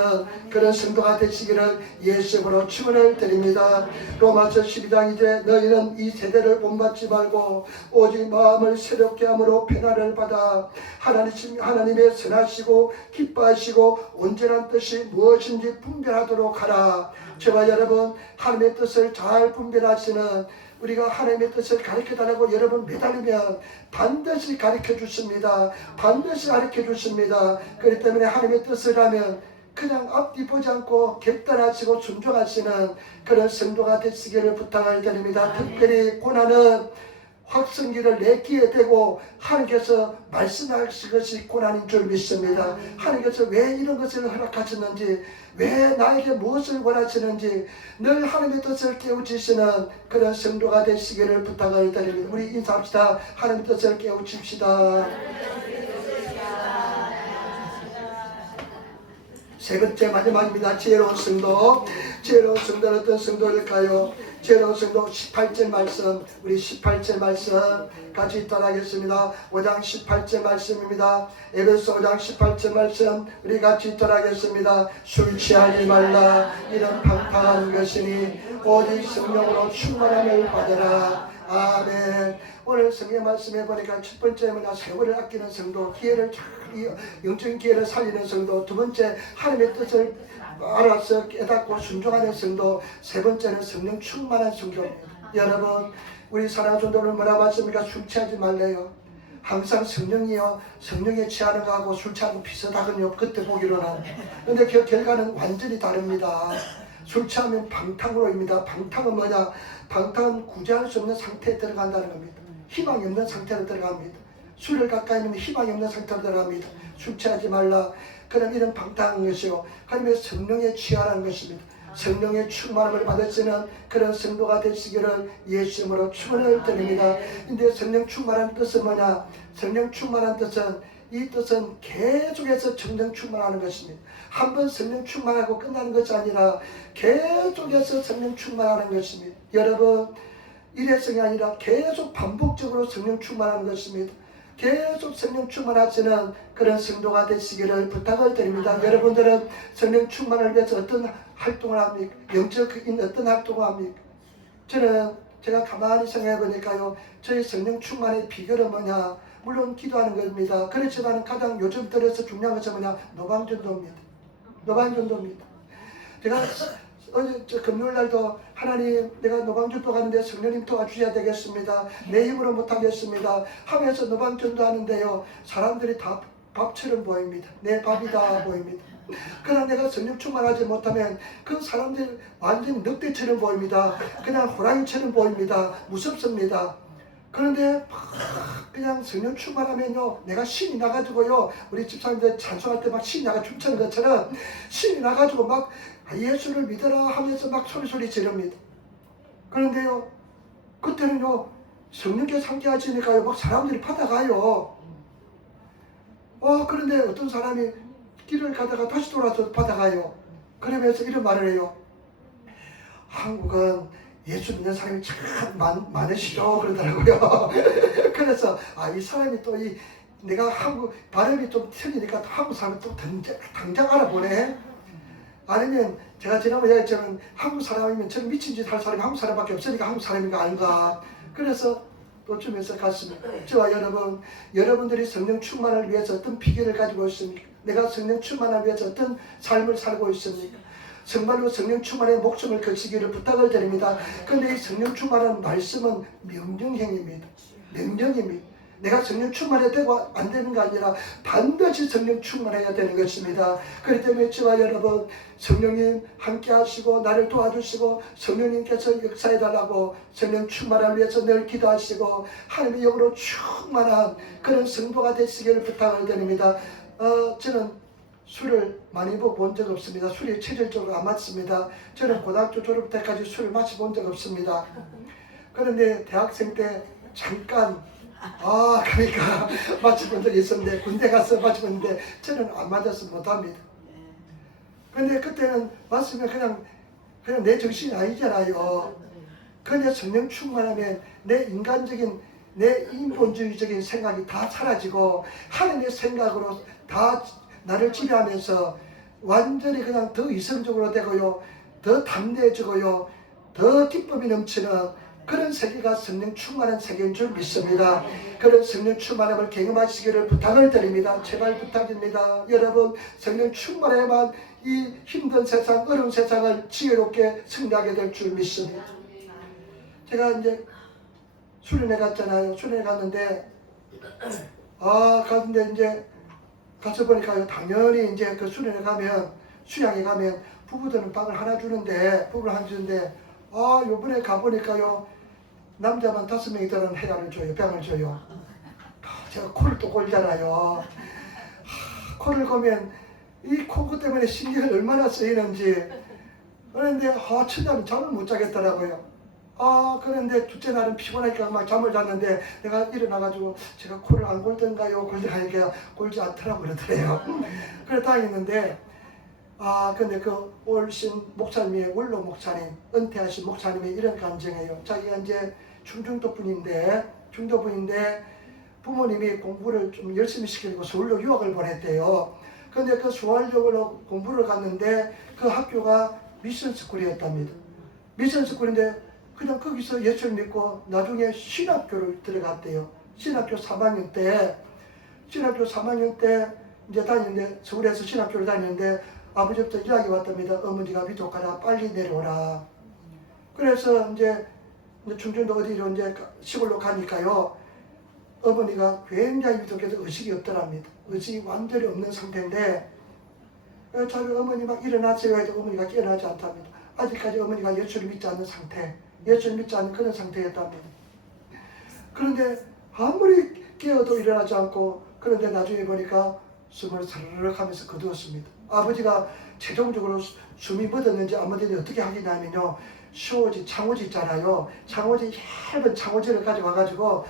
그런 성도가 되시기를 예수님으로 축원을 드립니다. 로마서 12장 이제 너희는 이 세대를 본받지 말고 오직 마음을 새롭게 함으로 변화를 받아 하나님의 선하시고 기뻐하시고 온전한 뜻이 무엇인지 분별하도록 하라. 저와 여러분, 하나님의 뜻을 잘 분별하시는, 우리가 하나님의 뜻을 가르쳐달라고 여러분 매달리면 반드시 가르쳐 주십니다. 반드시 가르쳐 주십니다. 그렇기 때문에 하나님의 뜻을 하면 그냥 앞뒤 보지 않고 객단하시고 순종하시는 그런 성도가 되시기를 부탁을 드립니다. 특별히 고난은 확성기를 내기에 대고 하나님께서 말씀하실 것이 고난인 줄 믿습니다. 하나님께서 왜 이런 것을 허락하셨는지, 왜 나에게 무엇을 원하시는지 늘 하나님의 뜻을 깨우치시는 그런 성도가 되시기를 부탁을 드립니다. 우리 인사합시다. 하나님의 뜻을 깨우칩시다. 세 번째 마지막입니다. 지혜로운 성도. 지혜로운 성도는 어떤 성도일까요? 지혜로운 성도 18절 말씀, 우리 18절 말씀 같이 따라하겠습니다. 5장 18절 말씀입니다. 에베소 5장 18절 말씀 우리 같이 따라하겠습니다. 술 취하지 말라, 이런 방탕한 것이니 오직 성령으로 충만함을 받으라. 아멘. 오늘 성경 말씀해 보니까 첫 번째 뭐냐, 세월을 아끼는 성도, 기회를 영적인 기회를 살리는 성도, 두 번째 하나님의 뜻을 알아서 깨닫고 순종하는 성도, 세 번째는 성령 충만한 성도입니다. 여러분, 우리 사랑하는 성도는 뭐라 말씀입니까? 술 취하지 말래요. 항상 성령이요, 성령에 취하는 거하고 술 취하는 거 비슷하거든요, 그때 보기로는. 근데 그 결과는 완전히 다릅니다. 술 취하면 방탕으로입니다. 방탕은 뭐냐? 방탕은 구제할 수 없는 상태에 들어간다는 겁니다. 희망이 없는 상태로 들어갑니다. 술을 가까이 하면 희망이 없는 상태로 들어갑니다. 술 취하지 말라. 그럼 이런 방탕한 것이요, 하나님의 성령에 취하라는 것입니다. 성령의 충만함을 받으시는 그런 성도가 되시기를 예수님으로 축원을 드립니다. 근데 성령 충만한 뜻은 뭐냐? 성령 충만한 뜻은, 이 뜻은 계속해서 성령 충만하는 것입니다. 한번 성령 충만하고 끝나는 것이 아니라 계속해서 성령 충만하는 것입니다. 여러분, 일회성이 아니라 계속 반복적으로 성령 충만하는 것입니다. 계속 성령 충만하시는 그런 성도가 되시기를 부탁을 드립니다. 여러분들은 성령 충만을 위해서 어떤 활동을 합니까? 영적인 어떤 활동을 합니까? 제가 가만히 생각해 보니까요, 저희 성령 충만의 비결은 뭐냐? 물론 기도하는 겁니다. 그렇지만 가장 요즘 들어서 중요한 것은 뭐냐? 노방전도입니다. 노방전도입니다. 제가 어제 금요일날도 하나님, 내가 노방전도 가는데 성령님 도와주셔야 되겠습니다. 내 힘으로 못하겠습니다 하면서 노방전도 하는데요, 사람들이 다 밥처럼 보입니다. 내 밥이다 보입니다. 그러나 내가 성령 충만하지 못하면 그 사람들이 완전히 늑대처럼 보입니다. 그냥 호랑이처럼 보입니다. 무섭습니다. 그런데 그냥 성령 충만하면요, 내가 신이 나가지고요, 우리 집사님들 찬송할 때 막 신이 나가 춤추는 것처럼 신이 나가지고 막 예수를 믿어라 하면서 막 소리 지릅니다. 그런데요, 그때는요, 성령께서 함께 하시니까요, 막 사람들이 받아가요. 그런데 어떤 사람이 길을 가다가 다시 돌아서 받아가요. 그러면서 이런 말을 해요. 한국은 예수 믿는 사람이 참 많으시죠 그러더라고요. 그래서 이 사람이 또 내가 한국 발음이 좀 틀리니까 한국 사람이 또 당장 알아보네. 아니면 제가 지난번에 얘기했지만 한국 사람이면 저는 미친 짓 할 사람이 한국 사람밖에 없으니까 한국 사람인가 아닌가. 그래서 또 주면서 갔습니다. 저와 여러분들이 성령 충만을 위해서 어떤 비결을 가지고 있습니까? 내가 성령 충만을 위해서 어떤 삶을 살고 있습니까? 정말로 성령 충만의 목숨을 거치기를 부탁을 드립니다. 그런데 이 성령 충만한 말씀은 명령형입니다. 명령입니다. 내가 성령 충만해야 되고 안 되는 게 아니라 반드시 성령 충만해야 되는 것입니다. 그렇기 때문에 저와 여러분 성령님 함께 하시고 나를 도와주시고 성령님께서 역사해달라고 성령 충만을 위해서 늘 기도하시고 하나님의 영으로 충만한 그런 성도가 되시기를 부탁을 드립니다. 저는 술을 많이 본 적 없습니다. 술이 체질적으로 안 맞습니다. 저는 고등학교 졸업 때까지 술을 마셔본 적 없습니다. 그런데 대학생 때 잠깐 그러니까 마셔본 적이 있었는데 군대 가서 마셔봤는데 저는 안 맞아서 못합니다. 근데 그때는 마시면 그냥 내 정신이 아니잖아요. 그런데 성령 충만하면 내 인간적인 내 인본주의적인 생각이 다 사라지고 하나님의 생각으로 다 나를 지배하면서 완전히 그냥 더 이성적으로 되고요, 더 담대해지고요, 더 기쁨이 넘치는 그런 세계가 성령 충만한 세계인 줄 믿습니다. 그런 성령 충만함을 경험하시기를 부탁을 드립니다. 제발 부탁입니다. 여러분 성령 충만해야만 이 힘든 세상, 어려운 세상을 지혜롭게 승리하게 될 줄 믿습니다. 제가 이제 수련회 갔잖아요. 수련회 갔는데 갔는데 이제 가서 보니까 당연히 이제 그 수련회 가면 수양에 가면 부부들은 빵을 하나 주는데 요번에 가보니까요 남자만 5명이더라는 해가를 줘요. 병을 줘요. 제가 코를 또 골잖아요. 코를 고면 이 코 때문에 신경이 얼마나 쓰이는지. 그런데 첫날은 잠을 못 자겠더라고요. 그런데 둘째 날은 피곤하니까 막 잠을 잤는데 내가 일어나가지고 제가 코를 안 골던가요? 골더라니까 골지 않더라고 그러더래요. 그래 다행했는데 근데 그 올신 목사님이 원로 목사님, 은퇴하신 목사님이 이런 간증이에요. 자기가 이제 충청도 분인데 부모님이 공부를 좀 열심히 시키고 서울로 유학을 보냈대요. 근데 그 서울로 공부를 갔는데 그 학교가 미션스쿨이었답니다. 미션스쿨인데 그냥 거기서 예수를 믿고 나중에 신학교를 들어갔대요. 신학교 3학년 때 이제 다니는데 서울에서 신학교를 다니는데 아버지부터 연락이 왔답니다. 어머니가 위독하라 빨리 내려오라. 그래서 이제 충청도 어디로 이제 시골로 가니까요. 어머니가 굉장히 위독해서 의식이 없더랍니다. 의식이 완전히 없는 상태인데 자기 어머니 막 일어나세요 해도 어머니가 깨어나지 않답니다. 아직까지 어머니가 예수를 믿지 않는 상태, 예수를 믿지 않는 그런 상태였답니다. 그런데 아무리 깨어도 일어나지 않고 그런데 나중에 보니까 숨을 사르륵 하면서 거두었습니다. 아버지가 최종적으로 숨이 멎었는지 안 멎었는지 어떻게 하겠냐면요. 창호지 있잖아요. 얇은 창호지를 가져와가지고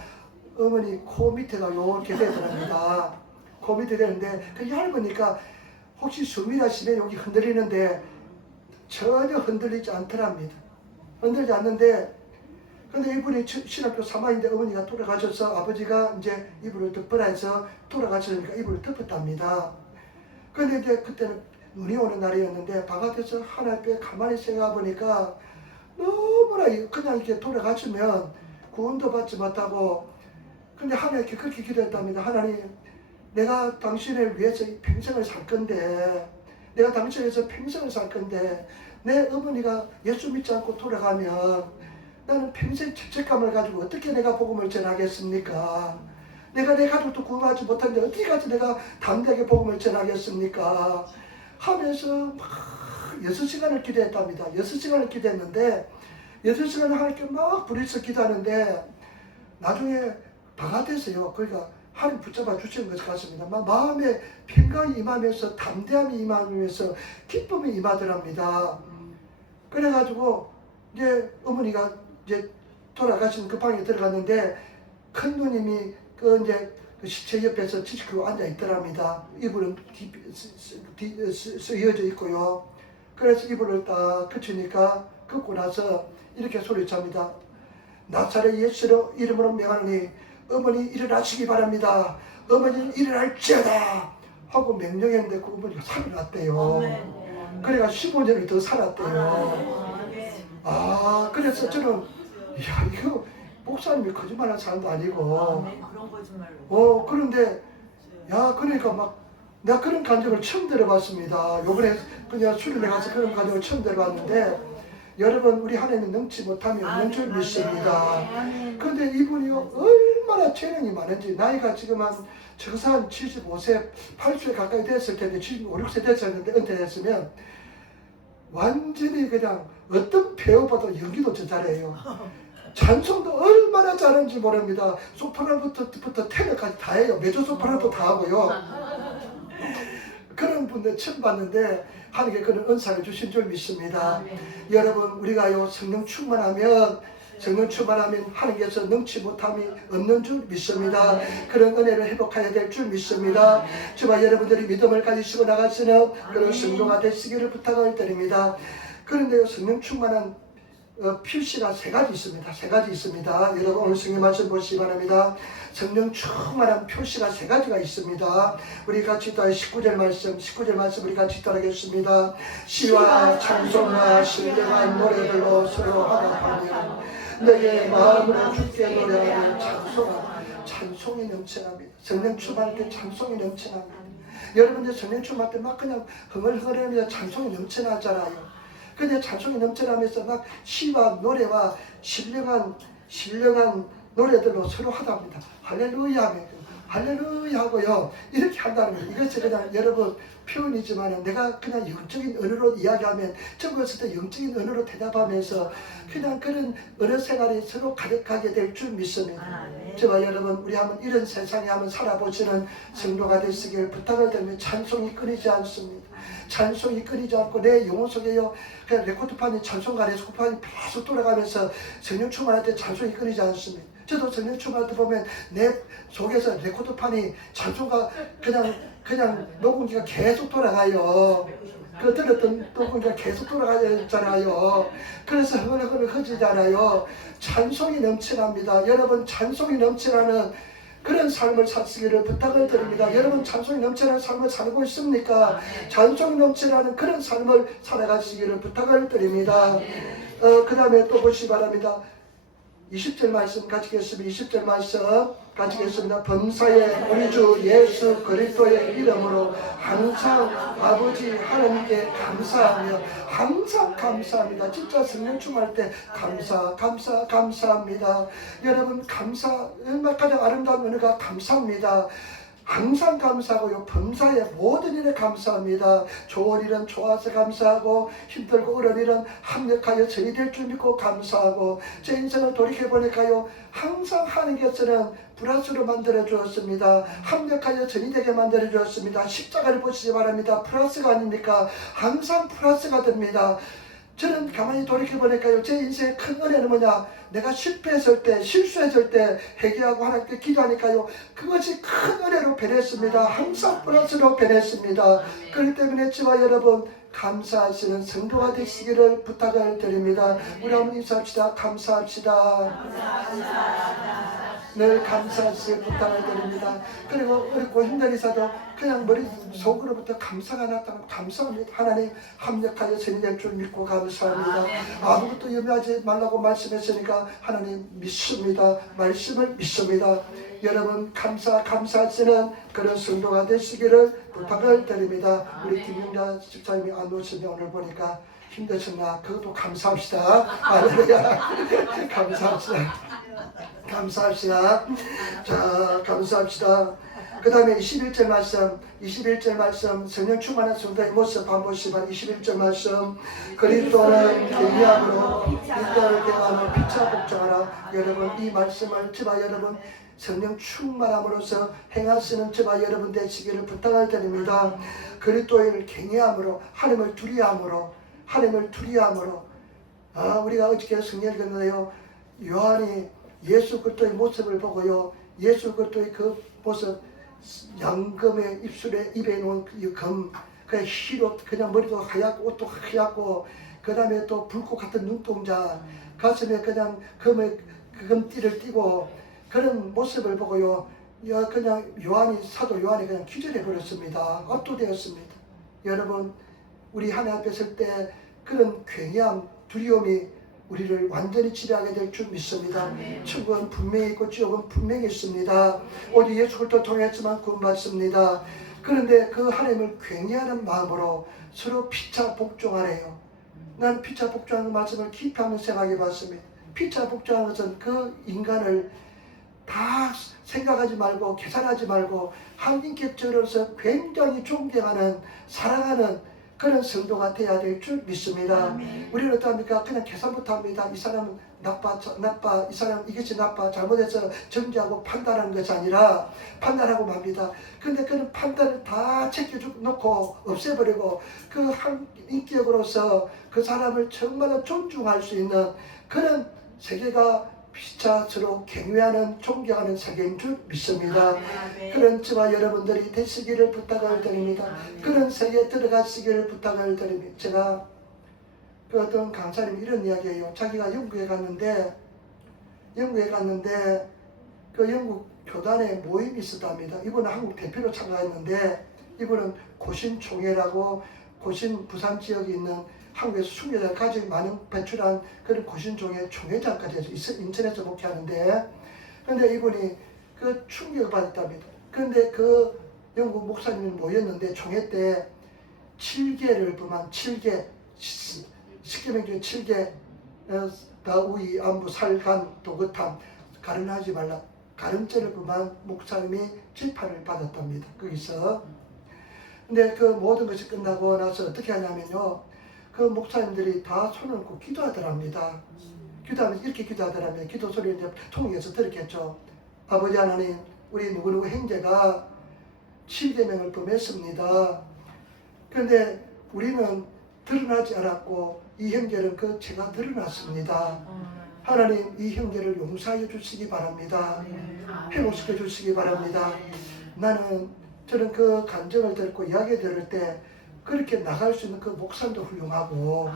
어머니 코 밑에가 이렇게 되더랍니다. 코 밑에 되는데 그 얇으니까 혹시 숨이나 쉬면 여기 흔들리는데 전혀 흔들리지 않더랍니다. 흔들리지 않는데 근데 이분이 신학교 3학년인데 어머니가 돌아가셔서 아버지가 이제 이불을 덮으라 해서 돌아가시니까 이불을 덮었답니다. 근데 이제 그때는 눈이 오는 날이었는데 바깥에서 하나님께 가만히 생각해 보니까 너무나 그냥 이렇게 돌아가시면 구원도 받지 못하고 근데 하나님께 그렇게 기도했답니다. 하나님 내가 당신을 위해서 평생을 살 건데 내가 당신을 위해서 평생을 살 건데 내 어머니가 예수 믿지 않고 돌아가면 나는 평생 죄책감을 가지고 어떻게 내가 복음을 전하겠습니까? 내가 내 가족도 구원하지 못하는데 어떻게 같이 내가 담대하게 복음을 전하겠습니까? 하면서 막 6시간을 기도했답니다. 6시간을 기도했는데 6시간을 하나님께 막 부리서 기도하는데 나중에 바깥에서요. 그러니까 하나님 붙잡아 주시는 것 같습니다. 마음에 평강이 임하면서 담대함이 임하면서 기쁨이 임하더랍니다. 그래가지고 이제 어머니가 이제 돌아가신 그 방에 들어갔는데 큰 누님이 그 시체 옆에서 지키고 앉아 있더랍니다. 이불은 쓰여져 있고요. 그래서 이불을 딱 그치니까 긋고 나서 이렇게 소리칩니다. 나사렛 예수 이름으로 명하노니 어머니 일어나시기 바랍니다. 어머니는 일어날지어다 하고 명령했는데 그 어머니가 살아났대요. 그래가 15년을 더 살았대요. 그래서 저는 야 이거 목사님이 거짓말하는 사람도 아니고 그런데 야 그러니까 막 내가 그런 감정을 처음 들어봤습니다. 요번에 그냥 수련회 가서 그런 감정을 처음 들어봤는데 여러분 우리 하나님은 능치 못하면 없는 줄 믿습니다. 그런데 이분이 얼마나 재능이 많은지 나이가 지금 한 정상 75세 80세 가까이 됐을 텐데 지금 5, 6세 됐었는데 은퇴했으면 완전히 그냥 어떤 배우보다 연기도 더 잘해요. 찬송도 얼마나 잘하는지 모릅니다. 소프라노부터 테너까지 다 해요. 메조소프라노도 다 하고요. 그런 분들 처음 봤는데 하나님께 그런 은사를 주신 줄 믿습니다. 여러분 우리가요 성령 충만하면 하나님께서 능치 못함이 없는 줄 믿습니다. 그런 은혜를 회복해야 될 줄 믿습니다. 정말 여러분들이 믿음을 가지시고 나가시는 그런 성도가 되시기를 부탁을 드립니다. 그런데요 성령 충만한 필시가 세 가지 있습니다. 여러분 오늘 성경 말씀 보시기 바랍니다. 성령 충만한 표시가 세 가지가 있습니다. 우리 같이 또 19절 말씀 우리 같이 따르겠습니다. 시와 찬송과 신령한 노래들로 서로 화답하며 너의 마음으로 주께 노래하는 찬송이 넘쳐납니다. 성령 충만할 때 찬송이 넘쳐납니다. 여러분들 성령 충만할 때 막 그냥 흥얼흥얼하면서 찬송이 넘쳐나잖아요. 근데 찬송이 넘쳐나면서 막 시와 노래와 신령한 노래들로 서로 하답니다. 할렐루야 할렐루야 하고요. 이렇게 한다는 거예요. 이것이 그냥 여러분 표현이지만 내가 그냥 영적인 언어로 이야기하면 적었을 때 영적인 언어로 대답하면서 그냥 그런 언어 생활이 서로 가득하게 될 줄 믿습니다. 저와 여러분 우리 한번 이런 세상에 한번 살아보시는 성도가 되시길 부탁을 드리며 찬송이 끊이지 않습니다. 찬송이 끊이지 않고 내 영혼 속에요. 그냥 레코드판이 찬송가 레코드판이 계속 돌아가면서 성령 충만할 때 찬송이 끊이지 않습니다. 저도 성령 충만할 때 보면 내 속에서 레코드판이 찬송가 그냥 녹음기가 계속 돌아가요. 그 들었던 녹음기가 계속 돌아가잖아요. 그래서 흥얼흥얼 흐지잖아요. 찬송이 넘쳐납니다. 여러분 찬송이 넘쳐나는 그런 삶을 사시기를 부탁을 드립니다. 여러분 찬송이 넘쳐나는 삶을 살고 있습니까? 찬송이 넘쳐나는 그런 삶을 살아가시기를 부탁을 드립니다. 그 다음에 또 보시기 바랍니다. 20절 말씀 가지겠습니다. 20절 말씀 가지겠습니다. 범사에 우리 주 예수 그리스도의 이름으로 항상 아버지 하나님께 감사하며 항상 감사합니다. 진짜 성령 충만할 때 감사합니다. 여러분 얼마나 가장 아름다운 은혜가 감사합니다. 항상 감사하고요. 범사에 모든 일에 감사합니다. 좋은 일은 좋아서 감사하고 힘들고 어려운 일은 합력하여 저희 될 줄 믿고 감사하고 제 인생을 돌이켜보니까요. 항상 하나님께서는 플러스로 만들어 주었습니다. 합력하여 전이되게 만들어 주었습니다. 십자가를 보시기 바랍니다. 플러스가 아닙니까? 항상 플러스가 됩니다. 저는 가만히 돌이켜보니까요. 제 인생의 큰 은혜는 뭐냐? 내가 실패했을 때, 실수했을 때 회개하고 하나님께 기도하니까요. 그것이 큰 은혜로 변했습니다. 항상 플러스로 변했습니다. 그렇기 때문에 저와 여러분 감사하시는 성도가 되시기를 부탁을 드립니다. 우리 한번 인사합시다. 감사합시다. 늘 감사하시길 부탁을 드립니다. 그리고 어렵고 힘든 이사도 그냥 머릿속으로부터 감사가 나타나고 감사합니다. 하나님 합력하여 전이될 줄 믿고 감사합니다. 아무것도 염려하지 말라고 말씀했으니까 하나님 믿습니다. 말씀을 믿습니다. 여러분 감사하시는 그런 성도가 되시기를 부탁을 드립니다. 우리 김용자 집사님이 안 오시면 오늘 보니까 힘드셨나? 그것도 감사합시다. 할렐루야. 감사합시다. 자, 감사합시다. 그 다음에 21절 말씀 성령 충만한 성도의 모습 한번 보시면 21절 말씀 그리스도는 경외함으로 인자를 대하며 피차 복종하라. 여러분 이 말씀을 저와 여러분 성령 충만함으로써 행하시는 저와 여러분 되시기를 부탁을 드립니다. 그리스도를 경외함으로 하나님을 두려워함으로 우리가 어저께 성경을 읽었는데요. 요한이 예수 그리스도의 모습을 보고요. 예수 그리스도의 그 모습 양금의 입에 놓은 그 그 희로 그냥 머리도 하얗고 옷도 하얗고 그 다음에 또 불꽃 같은 눈동자 가슴에 그냥 금띠를 띠고 그런 모습을 보고요 그냥 사도 요한이 그냥 기절해 버렸습니다. 압도되었습니다. 여러분 우리 하나님 앞에 설 때 그런 굉장한 두려움이 우리를 완전히 지배하게 될 줄 믿습니다. 천국은 분명히 있고 지옥은 분명히 있습니다. 오직 예수 그리스도 통해서만 구원받습니다. 그런데 그 하나님을 굉장한 마음으로 서로 피차 복종하래요. 난 피차 복종하는 말씀을 깊이 한번 생각해 봤습니다. 피차 복종하는 것은 그 인간을 다 생각하지 말고 계산하지 말고 한인격적으로서 굉장히 존경하는 사랑하는 그런 성도가 되어야 될 줄 믿습니다. 아멘. 우리는 어떡합니까? 그냥 계산부터 합니다. 이 사람은 나빠, 이 사람 이것이 나빠, 잘못해서 정지하고 판단하는 것이 아니라 판단하고 맙니다. 근데 그런 판단을 다 제껴놓고 없애버리고 그 한 인격으로서 그 사람을 정말로 존중할 수 있는 그런 세계가 피차 서로 경외하는 존경하는 세계인 줄 믿습니다. 아멘. 그런 저와 여러분들이 되시기를 부탁을 드립니다. 아멘. 그런 세계에 들어가시기를 부탁을 드립니다. 제가 그 어떤 강사님이 이런 이야기예요. 자기가 영국에 갔는데 그 영국 교단에 모임이 있었답니다. 이분은 한국 대표로 참가했는데 이분은 고신총회라고 고신 부산 지역에 있는 한국에서 순교자를 가장 많은 배출한 그런 고신총회 총회장까지 해서 인천에서 목회하는데 근데 이분이 그 충격을 받았답니다. 그런데 그 영국 목사님이 모였는데 총회 때 7개를 범한 7개 10개명 중에 7개 다우이 안부 살간 도긋함 가른하지 말라 가른죄를 범한 목사님이 재판을 받았답니다. 거기서 근데 그 모든 것이 끝나고 나서 어떻게 하냐면요 그 목사님들이 다 손을 얹고 기도하더랍니다. 기도하면서 이렇게 기도하더라면 기도 소리를 이제 통해서 들었겠죠. 아버지 하나님 우리 누구누구 형제가 7계명을 범했습니다. 그런데 우리는 드러나지 않았고 이 형제는 그 죄가 드러났습니다. 하나님 이 형제를 용서해 주시기 바랍니다. 회복시켜 주시기 바랍니다. 나는 저는 그 간증을 듣고 이야기 들을 때 그렇게 나갈 수 있는 그 목사님도 훌륭하고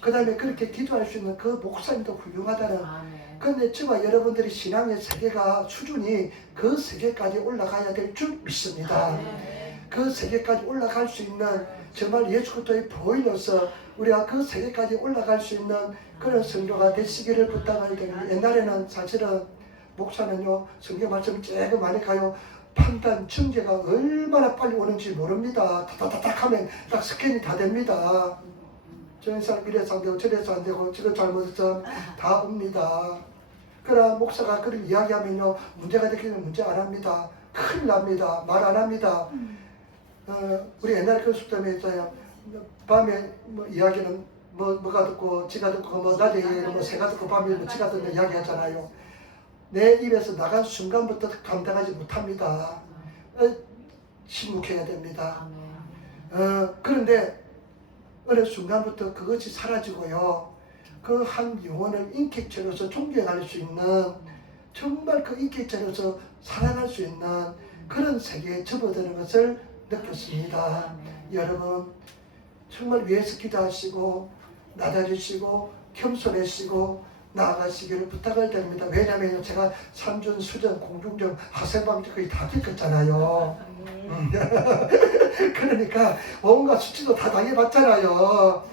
그 다음에 그렇게 기도할 수 있는 그 목사님도 훌륭하다는 그런데 저와 여러분들이 신앙의 세계가 수준이 그 세계까지 올라가야 될 줄 믿습니다. 그 세계까지 올라갈 수 있는 정말 예수 그리스도의 보일러서 우리가 그 세계까지 올라갈 수 있는 그런 성도가 되시기를 부탁을 드립니다. 옛날에는 사실은 목사는요 성경 말씀을 조금 많이 가요. 판단, 증제가 얼마나 빨리 오는지 모릅니다. 다다다닥 하면 딱 스캔이 다 됩니다. 저 사람 이래서 안 되고 저래서 안 되고 지금 잘못해서 다 옵니다. 그러나 목사가 그걸 이야기하면요 문제가 되기는 문제 안 합니다. 큰일 납니다. 말 안 합니다. 우리 옛날 교수 때문에 있어요. 밤에 뭐 이야기는 뭐가 듣고 지가 듣고 뭐 낮에 뭐 새가 듣고 밤에 뭐 지가 듣는 이야기 하잖아요. 내 입에서 나간 순간부터 감당하지 못합니다. 침묵해야 됩니다. 그런데 어느 순간부터 그것이 사라지고요. 그 한 영혼을 인격체로서 존경할 수 있는 정말 그 인격체로서 사랑할 수 있는 그런 세계에 접어드는 것을 느꼈습니다. 여러분 정말 위에서 기도하시고 낮아지시고 겸손해지고 나아가시기를 부탁을 드립니다. 왜냐하면 제가 삼준, 수전, 공중전, 하세방지 거의 다 겪었잖아요. 그러니까 온갖 수치도 다 당해봤잖아요.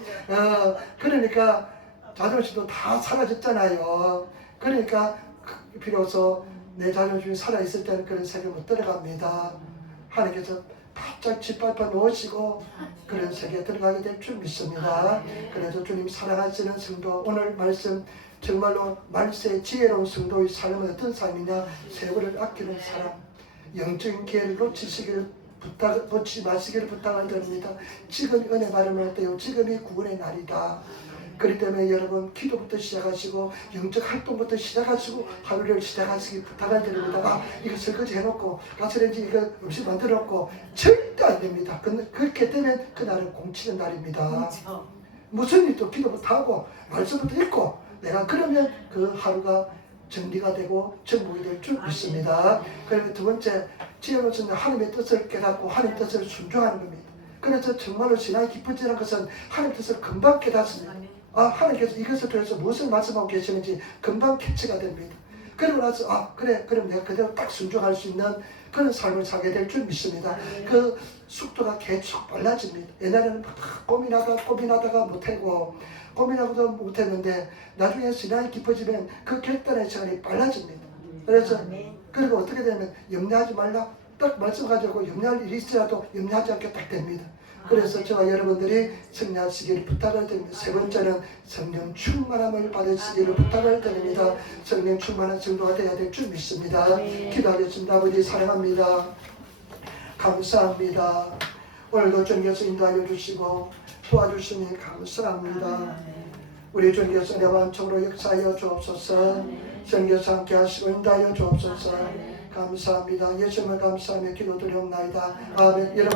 그러니까 자존심도 다 사라졌잖아요. 그러니까 비로소 내 자존심이 살아있을 때는 그런 세계에 못 들어갑니다. 하나님께서 바짝 짓밟아 놓으시고 그런 세계에 들어가게 될 줄 믿습니다. 그래서 주님 사랑하시는 성도 오늘 말씀 정말로 말세 지혜로운 성도의 삶은 어떤 삶이냐 세월을 아끼는 사람 영적인 기회를 놓치시기를 놓지 마시기를 부탁을 드립니다. 지금 은혜 발음할 때요 지금이 구원의 날이다. 그렇기 때문에 여러분 기도부터 시작하시고 영적 활동부터 시작하시고 하루를 시작하시기 부탁을 드립니다. 이거 설거지 해놓고 가스레인지 이거 음식 만들어 놓고 절대 안 됩니다. 그렇게 되면 그날은 공치는 날입니다. 무슨 일도 기도부터 하고 말씀부터 읽고 내가 그러면 그 하루가 정리가 되고 정복이 될 줄 믿습니다. 그리고 두 번째 지혜로서는 하나님의 뜻을 깨닫고 하나님의 뜻을 순종하는 겁니다. 그래서 정말로 신앙이 깊어지는 것은 하나님 뜻을 금방 깨닫습니다. 하나님께서 이것을 통해서 무엇을 말씀하고 계시는지 금방 캐치가 됩니다. 그리고 나서 그래 그럼 내가 그대로 딱 순종할 수 있는 그런 삶을 살게 될 줄 믿습니다. 그 속도가 계속 빨라집니다. 옛날에는 막 고민하다가 못하고 고민하고도 못했는데 나중에 신앙이 깊어지면 그 결단의 시간이 빨라집니다. 그래서 그리고 어떻게 되면 염려하지 말라 딱 말씀 가지고 염려할 일이 있어도 염려하지 않게 딱 됩니다. 그래서 저와 여러분들이 승리하시기를 부탁을 드립니다. 세 번째는 성령 충만함을 받으시기를 부탁을 드립니다. 성령 충만한 성도가 되어야 될 줄 믿습니다. 기도하겠습니다. 아버지 사랑합니다. 감사합니다. 오늘도 주님께서 인도하여 주시고 도와주시니 감사합니다. 우리 주님께서 내 마음속으로 역사하여 주옵소서. 주님께서 함께 하시고 인도하여 주옵소서. 감사합니다. 예수님을 감사하며 기도드리옵나이다. 아멘. 여러분